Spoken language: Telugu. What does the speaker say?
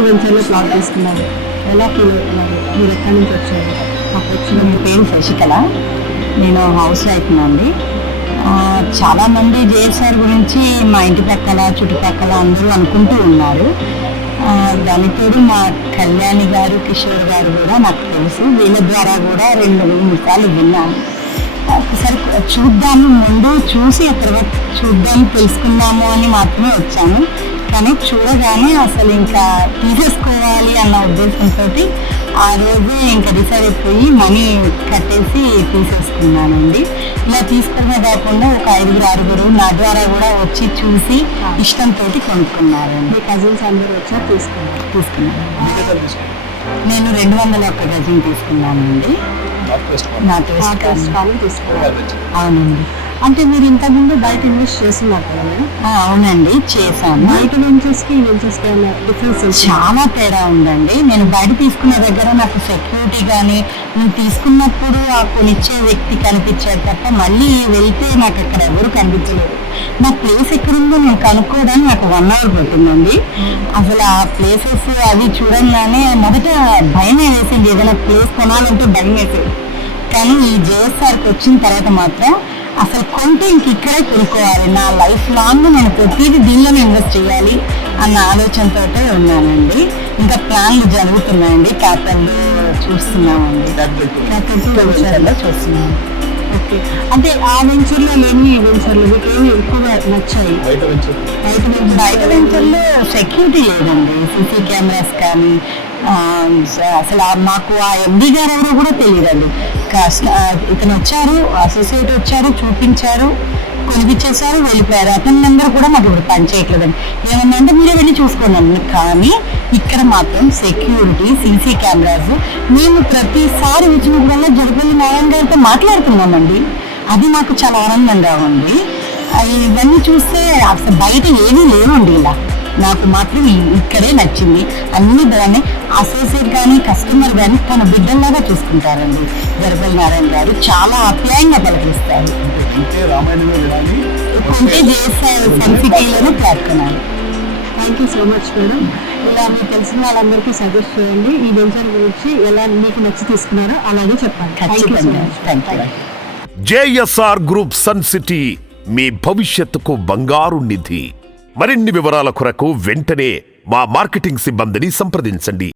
రైతు వెంచర్లో ప్లాట్ తీసుకున్నారు. ఎలా ఫీల్ అవుతున్నారు? మీరు ఎక్కడి నుంచి వచ్చారు? మాకు వచ్చిన నా పేరు శశికళ, నేను హౌస్ వైఫ్నండి. చాలామంది జేఎస్ఆర్ గురించి మా ఇంటి పక్కల చుట్టుపక్కల అందరూ అనుకుంటూ ఉన్నారు. దానితోడు మా కళ్యాణి గారు, కిషోర్ గారు కూడా నాకు తెలుసు. వీళ్ళ ద్వారా కూడా 2-3 సార్లు విన్నాను. ఒకసారి చూద్దాము, ముందు చూసి ఆ తర్వాత చూద్దాము, తెలుసుకుందాము అని మాత్రమే వచ్చాను. కానీ చూడగానే అసలు ఇంకా తీసేసుకోవాలి అన్న ఉద్దేశంతో ఆ రోజు ఇంకా డిసైడ్ అయిపోయి మనీ కట్టేసి తీసేసుకున్నానండి. ఇలా తీసుకోవడమే కాకుండా ఒక 5-6 నా ద్వారా కూడా వచ్చి చూసి ఇష్టంతో కొనుక్కున్నారండి. మీ కజిన్స్ అందరూ వచ్చా తీసుకున్నాను. నేను 201 గజం తీసుకున్నానండి. నార్త్ వెస్ట్ కాలం తీసుకున్నారు. అవునండి. అంటే మీరు ఇంతకుముందు బయట ఇన్వెస్ట్ చేస్తున్నారు కదా మీరు? అవునండి, చేశాను. బయట వెంచర్స్కి ఈ వెంచర్స్కి ఏమైనా డిఫరెన్స్? చాలా తేడా ఉందండి. నేను బయట తీసుకునే దగ్గర నాకు సెక్యూరిటీ కానీ, నేను తీసుకున్నప్పుడు ఆ కొనిచ్చే వ్యక్తి కనిపించాడు తప్ప మళ్ళీ వెళ్తే నాకు అక్కడ ఎవరు కనిపించలేదు. నా ప్లేస్ ఎక్కడుందో నేను కనుక్కోవడానికి నాకు 1 hour పట్టిందండి. అసలు ఆ ప్లేసెస్ అవి చూడంగానే మొదట భయం వేసింది, ఏదైనా ప్లేస్ కొనాలంటే భయం వేసేది. కానీ ఈ జేఎస్ఆర్కి వచ్చిన తర్వాత మాత్రం అసలు కొంటే ఇంక ఇక్కడే కొనుక్కోవాలి, నా లైఫ్ లాంగ్ నేను ప్రతిదీ దీనిలోనే ఇన్వెస్ట్ చేయాలి అన్న ఆలోచనతో ఉన్నానండి. ఇంకా ప్లాన్లు జరుగుతున్నాయండి, క్యాపిటల్లో చూస్తున్నామండి, క్యాపిటల్లో చూస్తున్నాను. ఓకే. అంటే ఆ వెంచర్లో లేని ఈ వెంచర్లో మీకు ఏమి ఎక్కువగా నచ్చాయి? బయట వెంచర్లో సెక్యూరిటీ లేదండి, సీసీ కెమెరాస్ కానీ. అసలు మాకు ఆ ఎండి గారు ఎవరో కూడా తెలియదండి. ఇతను వచ్చారు, అసోసియేట్ వచ్చారు, చూపించారు, కొనిపించేశారు, వెళ్ళిపోయారు. అతని నెంబర్ కూడా మాకు ఇప్పుడు పనిచేయట్లేదండి. ఏమన్నా అంటే మీరే వెళ్ళి చూసుకోండి. కానీ ఇక్కడ మాత్రం సెక్యూరిటీ, సీసీ కెమెరాస్, మేము ప్రతిసారి వచ్చినప్పుడల్లా జడపల్లి నారాయణ గారితో మాట్లాడుతున్నామండి. అది మాకు చాలా ఆనందంగా ఉంది. ఇవన్నీ చూస్తే అసలు బయట ఏమీ లేవండి. ఇలా నాకు మాత్రం ఇక్కడే నచ్చింది. అన్ని దాన్ని అసోసియేట్ కానీ కస్టమర్ కానీ తన బిడ్డల్లాగా చూసుకుంటారండి. జడపల్లి నారాయణ గారు చాలా ఆప్యాయంగా పలకరిస్తారు. అంటే జేఎస్ఆర్ ప్రార్థనాలు. Thank you so much madam. ఇలా మీకు తెలిసిన వాళ్ళందరికీ సజెస్ట్ చేయండి. ఈ వెంచర్ గురించి ఎలా మీకు నచ్చి తీసుకున్నారో అలాగే చెప్పండి. ఖచ్చితంగా. Thank you. JSR group Sun City, మీ భవిష్యత్తుకు బంగారు నిధి. మరిన్ని వివరాల కొరకు వెంటనే మా మార్కెటింగ్ సిబ్బందిని సంప్రదించండి.